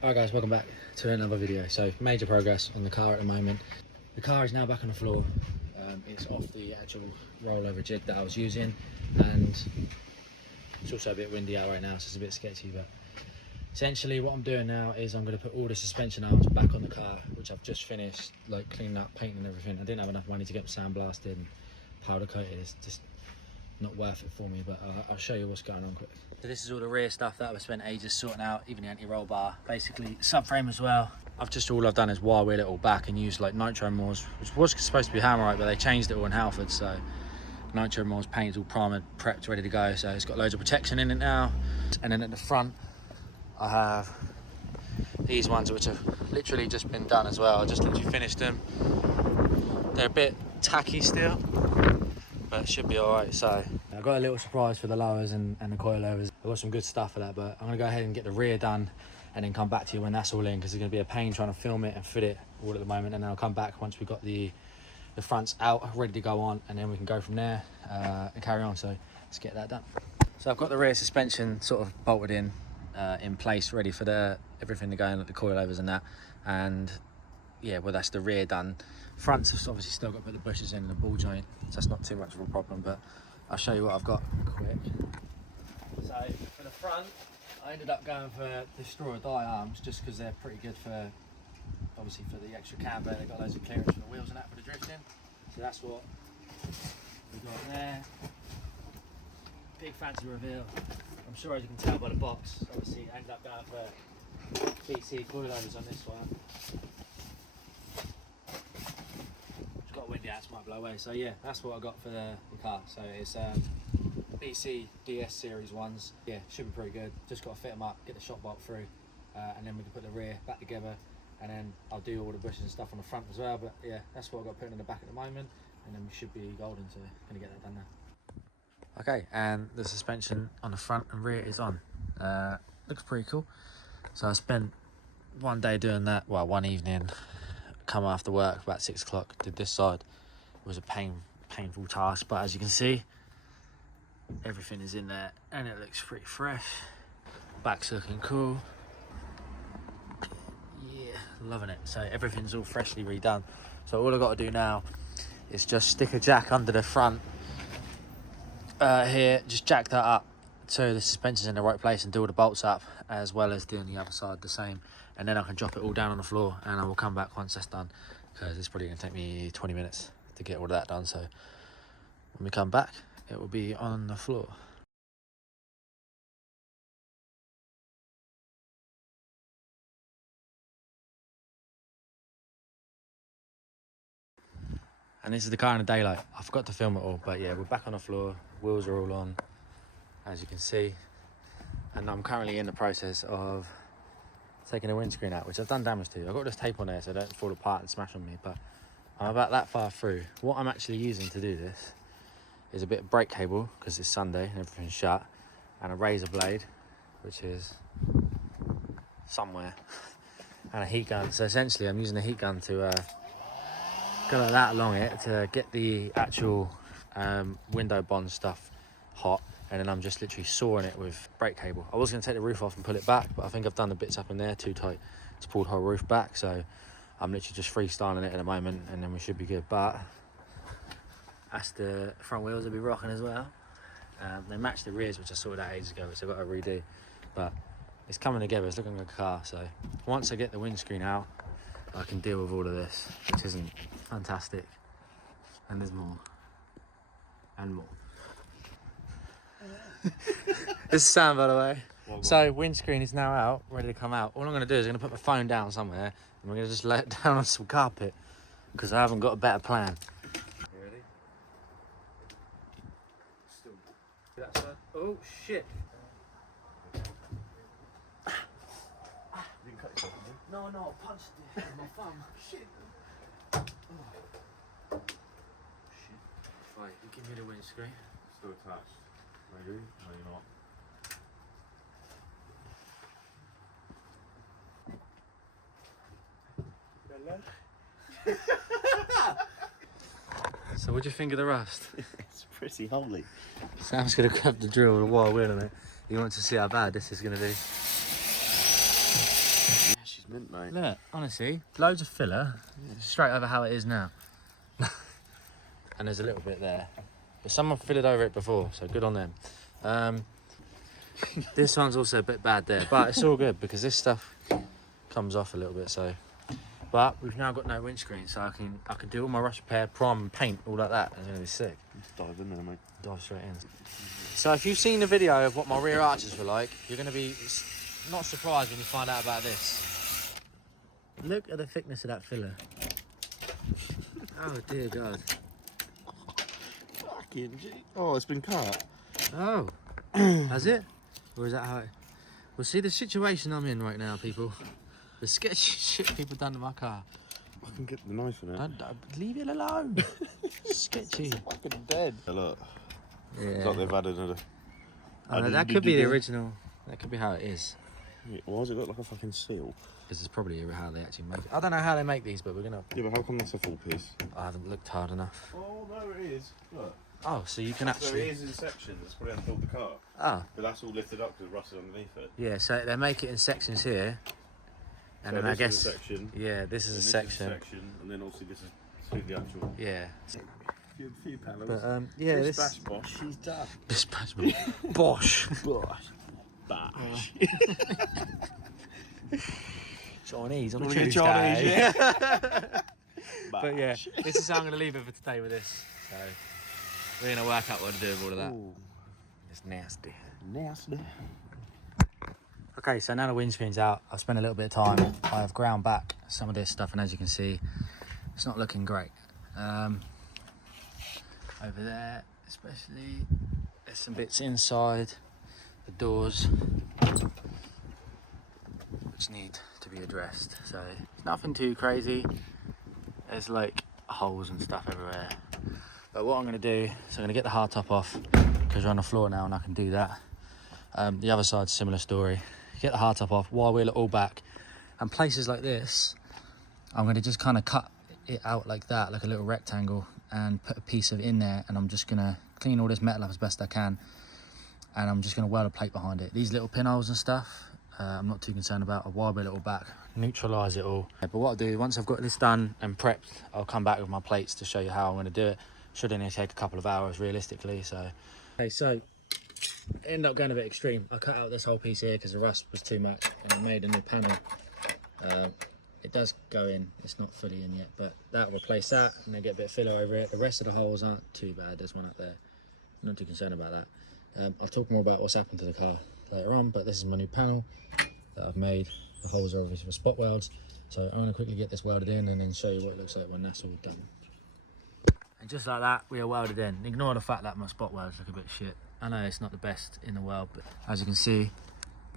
Alright guys, welcome back to another video. So major progress on the car at the moment. The car is now back on the floor. It's off the actual rollover jig that I was using, and it's also a bit windy out right now, so it's a bit sketchy, but essentially what I'm doing now is I'm going to put all the suspension arms back on the car, which I've just finished, like cleaning up, painting and everything. I didn't have enough money to get them sandblasted and powder coated. It's just not worth it for me, but I'll show you what's going on quick. So this is all the rear stuff that I've spent ages sorting out, even the anti-roll bar, basically subframe as well. All I've done is wire wheel it all back and use like nitro Moors, which was supposed to be Hammerite, but they changed it all in Halford, so nitro Moors paint's all primed, prepped, ready to go, so it's got loads of protection in it now. And then at the front I have these ones which have literally just been done as well. I just literally finished them. They're a bit tacky still, but it should be all right. So I got a little surprise for the lowers and the coilovers. I've got some good stuff for that, but I'm gonna go ahead and get the rear done and then come back to you when that's all in, because it's gonna be a pain trying to film it and fit it all at the moment. And then I'll come back once we've got the fronts out, ready to go on, and then we can go from there and carry on. So let's get that done. So I've got the rear suspension sort of bolted in place, ready for everything to go in, like the coilovers and that. And yeah, well, that's the rear done. Fronts have obviously still got to put the bushes in and the ball joint, so that's not too much of a problem, but I'll show you what I've got quick. So for the front, I ended up going for the straw die arms just because they're pretty good for, obviously for the extra camber. They've got loads of clearance for the wheels and that for the drifting. So that's what we've got there. Big fancy reveal. I'm sure as you can tell by the box, obviously I ended up going for BC coilovers on this one. It's got windy outs, might blow away. So yeah, that's what I got for the car. So it's BC DS series ones. Yeah, should be pretty good. Just got to fit them up, get the shot bolt through, and then we can put the rear back together, and then I'll do all the bushes and stuff on the front as well. But yeah, that's what I've got put in the back at the moment, and then we should be golden, so gonna get that done now. Okay, and the suspension on the front and rear is on. Looks pretty cool. So I spent one day doing that, well, one evening, come after work about 6 o'clock, did this side. It was a painful task, but as you can see, everything is in there and it looks pretty fresh. Back's looking cool. Yeah, loving it. So everything's all freshly redone. So all I've got to do now is just stick a jack under the front here, just jack that up so the suspension's in the right place and do all the bolts up, as well as doing the other side the same, and then I can drop it all down on the floor and I will come back once that's done, because it's probably going to take me 20 minutes to get all of that done. So when we come back, it will be on the floor. And this is the car in the daylight. I forgot to film it all, but yeah, we're back on the floor. Wheels are all on, as you can see. And I'm currently in the process of taking the windscreen out, which I've done damage to. I've got this tape on there so it don't fall apart and smash on me, but I'm about that far through. What I'm actually using to do this is a bit of brake cable, because it's Sunday and everything's shut, and a razor blade, which is somewhere, and a heat gun. So essentially I'm using a heat gun to go like that along it to get the actual window bond stuff hot, and then I'm just literally sawing it with brake cable. I was going to take the roof off and pull it back, but I think I've done the bits up in there too tight to pull the whole roof back, so I'm literally just freestyling it at the moment, and then we should be good. But that's the front wheels will be rocking as well. They match the rears, which I sorted out ages ago, which I've got to redo, but it's coming together. It's looking like a car. So once I get the windscreen out, I can deal with all of this, which isn't fantastic. And there's more and more. This is Sam, by the way. So windscreen is now out, ready to come out. All I'm going to do is I'm going to put my phone down somewhere, and we're going to just lay it down on some carpet, because I haven't got a better plan. You ready? Still. That side. Oh shit! You can cut yourself, can you? No, I punched it with my thumb. Shit. Oh. Shit. Right, you give me the windscreen. Still attached. Maybe? No, you're not. So what do you think of the rust? It's pretty holy. Sam's gonna grab the drill with a wire wheel on it. He wants to see how bad this is gonna be. Mint, mate. Look, honestly, loads of filler, straight over how it is now. And there's a little bit there. But someone filled over it before, so good on them. This one's also a bit bad there, but it's all good because this stuff comes off a little bit, so. But we've now got no windscreen, so I can do all my rush repair, prime and paint, all like that. It's gonna be sick. Just dive in there, mate. Dive straight in. So if you've seen the video of what my rear arches were like, you're gonna be not surprised when you find out about this. Look at the thickness of that filler. Oh dear God. Fucking G. Oh, it's been cut. Oh, has it? Or is that how it... Well, see the situation I'm in right now, people. The sketchy shit people done to my car. I can get the knife in it. Leave it alone. Sketchy. It's fucking dead. Hey, look. Yeah. It's like they've added a... Oh, no, that could be the original. That could be how it is. Yeah, why does it look like a fucking seal? This is probably how they actually make it. I don't know how they make these, but we're gonna... Yeah, but how come that's a full piece? I haven't looked hard enough. Oh, no, it is. Look. Oh, so you can So actually... it is in sections. That's probably unfilled the car. Oh. But that's all lifted up because rusted underneath it. Yeah, so they make it in sections here. And So then I this guess... is a section. Yeah, this is a And this section. Is a section. And then obviously this is the actual... Yeah. Few panels. But, yeah, this... Bash bosh. She's done. This bash bosh. Bosh. Bash. Chinese on a Wanna get Tuesday. Chinese, yeah. But yeah, this is how I'm going to leave it for today with this. So we're going to work out what to do with all of that. Ooh. It's nasty. Nasty. Okay, so now the windscreen's out. I've spent a little bit of time. I have ground back some of this stuff, and as you can see, it's not looking great. Over there, especially, there's some bits inside the doors which need to be addressed. So it's nothing too crazy. There's like holes and stuff everywhere. But what I'm going to do is I'm going to get the hard top off because we're on the floor now and I can do that. The other side's similar story. Get the hard top off, wire wheel it all back, and places like this I'm going to just kind of cut it out like that, like a little rectangle, and put a piece of in there, and I'm just going to clean all this metal up as best I can, and I'm just going to weld a plate behind it. These little pinholes and stuff I'm not too concerned about. I'll wire wheel it all back, neutralise it all. But what I'll do, once I've got this done and prepped, I'll come back with my plates to show you how I'm going to do it. Should only take a couple of hours realistically. So okay, so ended up going a bit extreme. I cut out this whole piece here because the rust was too much, and I made a new panel. It does go in, it's not fully in yet, but that'll replace that and then get a bit of filler over it. The rest of the holes aren't too bad. There's one up there, I'm not too concerned about that. I'll talk more about what's happened to the car later on, but this is my new panel that I've made. The holes are obviously for spot welds, so I'm going to quickly get this welded in and then show you what it looks like when that's all done. And just like that, we are welded in. Ignore the fact that my spot welds look a bit shit. I know it's not the best in the world, but as you can see,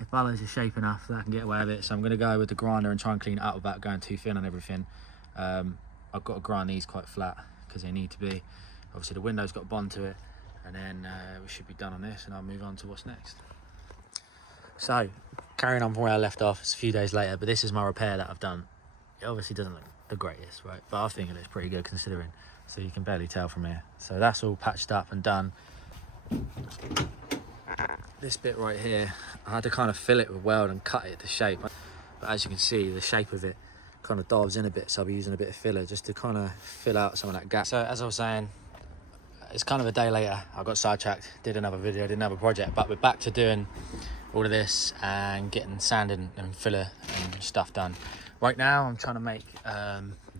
if balance is shape enough, that I can get away with it. So I'm going to go with the grinder and try and clean it up without going too thin on everything. I've got to grind these quite flat because they need to be. Obviously the window's got a bond to it, and then we should be done on this, and I'll move on to what's next. So carrying on from where I left off, it's a few days later, but this is my repair that I've done. It obviously doesn't look the greatest, right? But I think it looks pretty good considering. So you can barely tell from here. So that's all patched up and done. This bit right here, I had to kind of fill it with weld and cut it to shape. But as you can see, the shape of it kind of dives in a bit, so I'll be using a bit of filler just to kind of fill out some of that gap. So as I was saying, it's kind of a day later. I got sidetracked, did another video, did another project, but we're back to doing all of this and getting sanding and filler and stuff done. Right now, I'm trying to make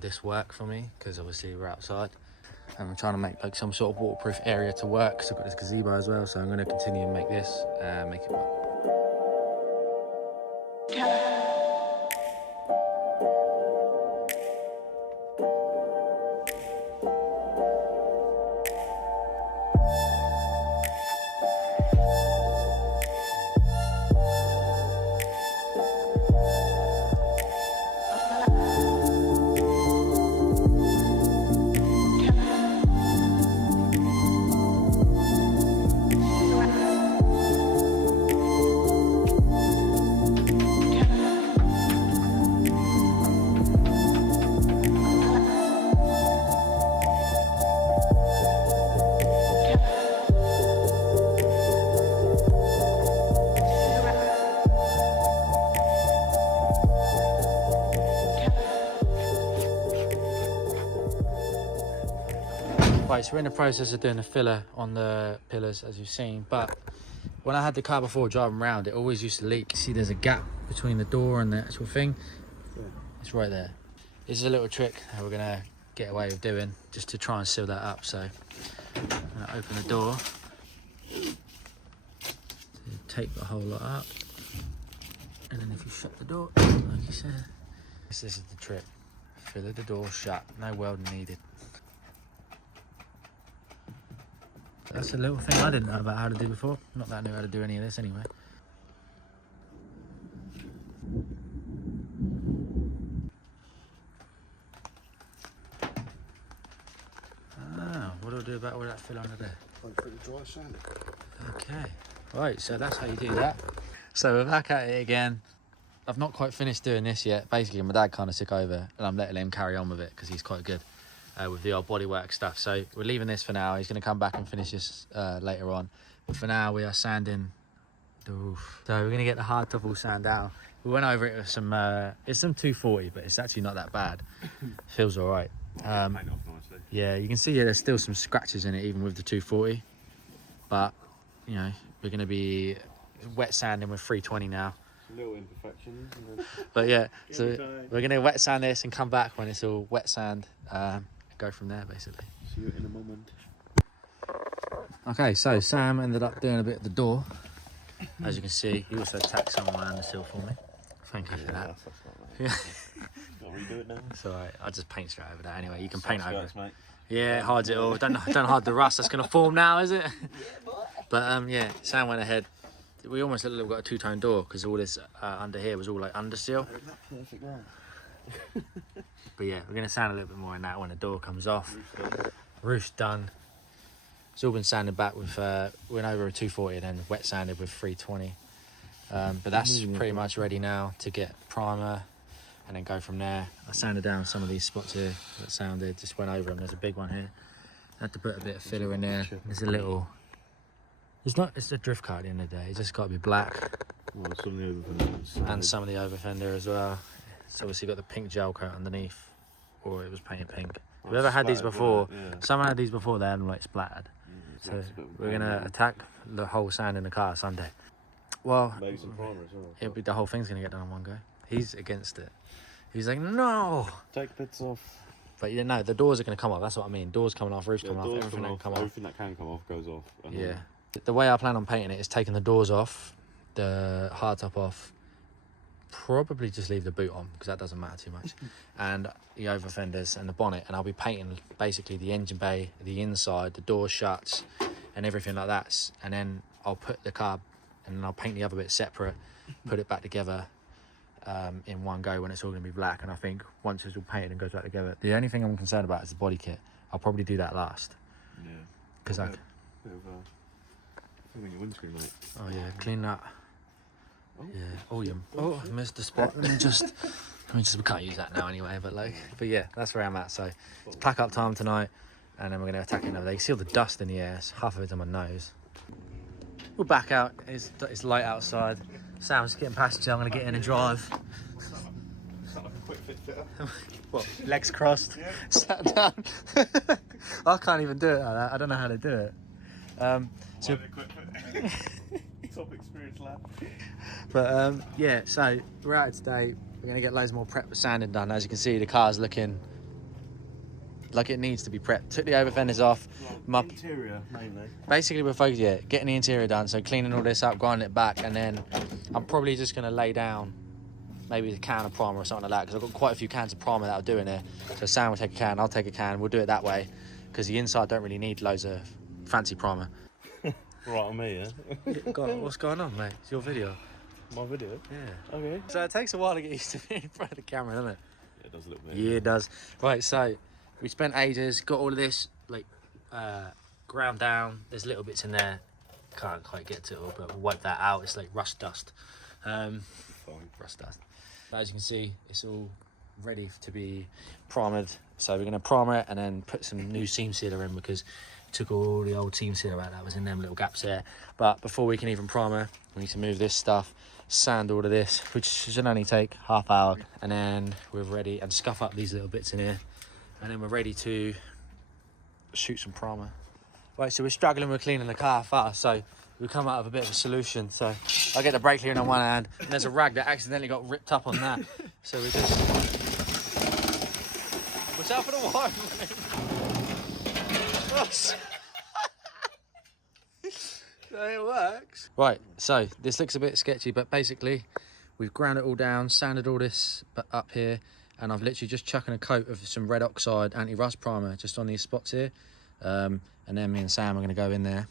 this work for me because obviously we're outside. And I'm trying to make like some sort of waterproof area to work because I've got this gazebo as well. So I'm going to continue and make this make it work. Right, so we're in the process of doing a filler on the pillars, as you've seen, but when I had the car before driving around, it always used to leak. See, there's a gap between the door and the actual thing. Yeah. It's right there. This is a little trick that we're gonna get away with doing, just to try and seal that up. So I'm gonna open the door, tape the whole lot up, and then if you shut the door, like you said, this is the trick. Filler the door shut, no welding needed. That's a little thing I didn't know about how to do before. Not that I knew how to do any of this anyway. Ah, what do I do about all that fill under there? Pretty dry sand. Okay, right, so that's how you do that. So we're back at it again. I've not quite finished doing this yet. Basically, my dad kind of took over and I'm letting him carry on with it because he's quite good with the old bodywork stuff. So we're leaving this for now. He's going to come back and finish this later on. But for now, we are sanding the roof. So we're going to get the hard top all sand out. We went over it with some, it's some 240, but it's actually not that bad. Feels all right. Yeah, you can see there's still some scratches in it, even with the 240. But, you know, we're going to be wet sanding with 320 now. Little imperfections. And then but yeah, so we're going to wet sand this and come back when it's all wet sand. Go from there, basically. See you in a moment. Okay, so Sam ended up doing a bit of the door. As you can see, he also tacked some around the sill for me. Thank you for that. That's not Yeah. Got to redo it now. It's alright, I'll just paint straight over that anyway. You can paint over it. Mate. Yeah, it hides it all. Don't hide the rust that's going to form now, is it? But yeah, Sam went ahead. We almost looked like we've got a two-tone door because all this under here was all like under seal. Perfect now. But yeah, we're going to sand a little bit more in that when the door comes off. Roof's done. It's all been sanded back with, went over a 240 and then wet sanded with 320. But that's pretty much ready now to get primer and then go from there. I sanded down some of these spots here that sounded, just went over them. There's a big one here. I had to put a bit of filler in there. There's a little, it's a drift car at the end of the day. It's just got to be black. Well, some of the over fenders. And some of the over fender as well. It's obviously got the pink gel coat underneath, or it was painted pink. If you've ever had these before, someone had these before, they had them like splattered. So we're gonna attack the whole sand in the car Sunday. Well, maybe some primer as well. it'll be, the whole thing's gonna get done in one go. He's against it. He's like, no. Take bits off. But you know, the doors are gonna come off. That's what I mean. Doors coming off, roofs coming off, Doors everything that can come off. Everything that can come off goes off. And Yeah. The way I plan on painting it is taking the doors off, the hardtop off, probably just leave the boot on because that doesn't matter too much, and the over fenders and the bonnet, and I'll be painting basically the engine bay, the inside, the door shuts and everything like that, and then I'll put the car and then I'll paint the other bit separate, put it back together in one go when it's all going to be black. And I think once it's all painted and goes back together, the only thing I'm concerned about is the body kit. I'll probably do that last. Yeah. Because I... Bit of filming your windscreen, mate. Oh yeah, clean that. Oh. Yeah. Oh, you. Oh, I missed the spot. Let me just. We can't use that now anyway. But yeah, that's where I'm at. So it's pack up time tonight, and then we're gonna attack it another day. You see all the dust in the air. Half of it's on my nose. We're back out. It's light outside. Sam's getting passenger. I'm gonna get in and drive. Sound like a quick fit fitter. What? Legs crossed. Yeah. Sat down. I can't even do it like that. I don't know how to do it. So. Top experience lab. But yeah, so we're out today. We're going to get loads more prep with sanding done. As you can see, the car's looking like it needs to be prepped. Took the over fenders off. Well, interior mainly. Basically we're focused, yeah, getting the interior done, so cleaning all this up, grinding it back, and then I'm probably just going to lay down maybe a can of primer or something like that, because I've got quite a few cans of primer that I'll do in there. So Sam will take a can, I'll take a can, we'll do it that way, because the inside don't really need loads of fancy primer. Right on me, yeah? God, what's going on, mate? It's your video. My video? Yeah. Okay. So it takes a while to get used to being in front of the camera, doesn't it? Yeah, it does a little bit. Yeah, it does. Right, so we spent ages, got all of this like ground down. There's little bits in there, can't quite get to it all, but we'll wipe that out. It's like rust dust. Rust dust. But as you can see, it's all ready to be primered. So we're going to primer it and then put some new seam sealer in, because took all the old seam sealer out that was in them little gaps there. But before we can even primer, we need to move this stuff, sand all of this, which should only take half hour, and then we're ready, and scuff up these little bits in here, and then we're ready to shoot some primer. Right, so we're struggling with cleaning the car fast, so we come out with a bit of a solution. So I get the brake cleaner on one hand, and there's a rag that accidentally got ripped up on that. So we just... Watch out for the wire, so it works. Right, so this looks a bit sketchy, but basically we've ground it all down, sanded all this up here, and I've literally just chucking a coat of some red oxide anti-rust primer just on these spots here. And then me and Sam are going to go in there.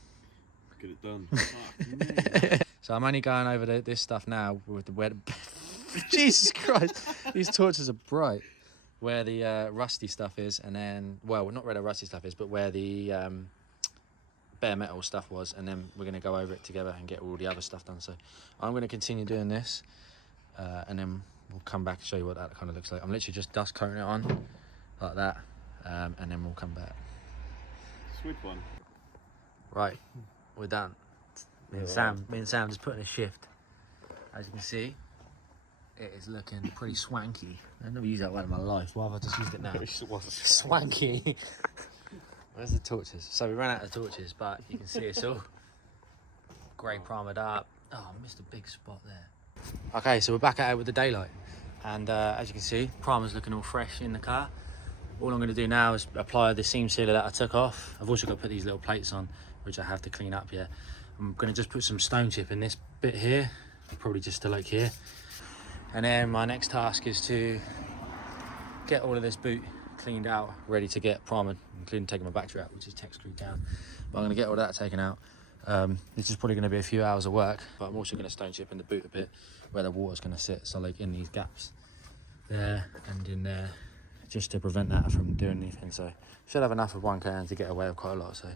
Get it done. Fuck, So I'm only going over this stuff now with the wet. Jesus Christ, these torches are bright. Where the rusty stuff is, and then, well, not where the rusty stuff is, but where the bare metal stuff was, and then we're going to go over it together and get all the other stuff done. So I'm going to continue doing this, and then we'll come back and show you what that kind of looks like. I'm literally just dust coating it on like that, and then we'll come back. Sweet one. Right, we're done. Me and Sam just put in a shift. As you can see, it is looking pretty swanky. I've never used that word in my life. Why have I just used it now? Swanky. Where's the torches? So we ran out of torches, but you can see it's all grey primered up. Oh, I missed a big spot there. Okay, so we're back at it with the daylight. And as you can see, primer's looking all fresh in the car. All I'm going to do now is apply the seam sealer that I took off. I've also got to put these little plates on, which I have to clean up yet. I'm going to just put some stone chip in this bit here, probably just to like here. And then my next task is to get all of this boot cleaned out, ready to get primered, including taking my battery out, which is tech screwed down. But I'm going to get all that taken out. This is probably going to be a few hours of work, but I'm also going to stone chip in the boot a bit where the water's going to sit, so like in these gaps there and in there, just to prevent that from doing anything. So should have enough of one can to get away with quite a lot. So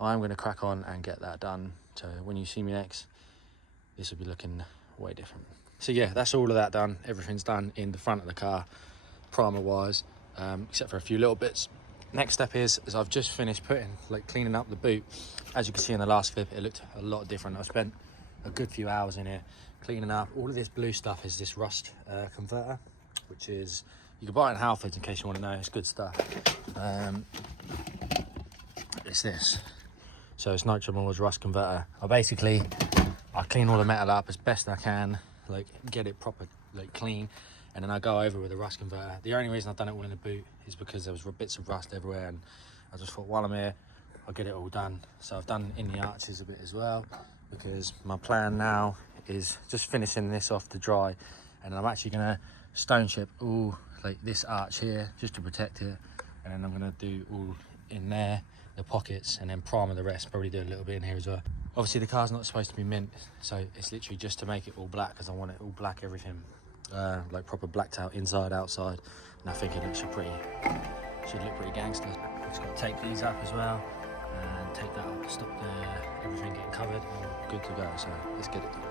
I'm going to crack on and get that done. So when you see me next, this will be looking way different. So yeah, that's all of that done. Everything's done in the front of the car, primer wise, except for a few little bits. Next step is I've just finished cleaning up the boot. As you can see in the last clip, it looked a lot different. I've spent a good few hours in here cleaning up. All of this blue stuff is this rust converter, which is, you can buy it in Halfords in case you want to know, it's good stuff. It's this. So it's Nitromore's rust converter. I clean all the metal up as best I can, like get it proper, like clean, and then I go over with the rust converter. The only reason I've done it all in the boot is because there was bits of rust everywhere, and I just thought while I'm here, I'll get it all done. So I've done in the arches a bit as well, because my plan now is just finishing this off to dry, and I'm actually gonna stone chip all like this arch here just to protect it, and then I'm gonna do all in there, the pockets, and then primer the rest, probably do a little bit in here as well. Obviously the car's not supposed to be mint, so it's literally just to make it all black, because I want it all black, everything like proper blacked out inside, outside, and I think it should look pretty gangster. Just got to take these up as well and take that up to stop everything getting covered, and good to go. So let's get it done.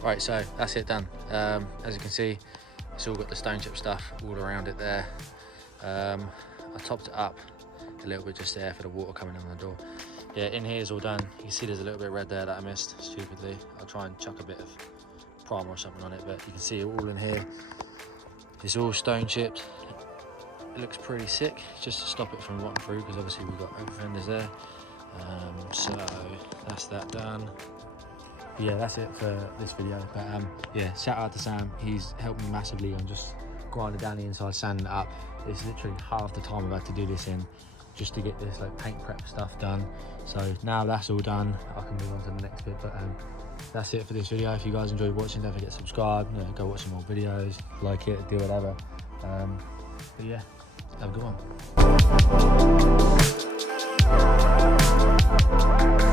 Right, so that's it done. As you can see, it's all got the stone chip stuff all around it there. I topped it up a little bit just there for the water coming in on the door. Yeah, in here is all done. You can see there's a little bit of red there that I missed stupidly. I'll try and chuck a bit of primer or something on it, but you can see it all in here. It's all stone chipped. It looks pretty sick, just to stop it from rotting through, because obviously we've got open fenders there. So that's that done. Yeah, that's it for this video. But yeah, shout out to Sam. He's helped me massively on just grinding down the inside, sanding it up. It's literally half the time I've had to do this in just to get this like paint prep stuff done. So now that's all done, I can move on to the next bit. But that's it for this video. If you guys enjoyed watching, don't forget to subscribe, go watch some more videos, like it, do whatever. But yeah, have a good one.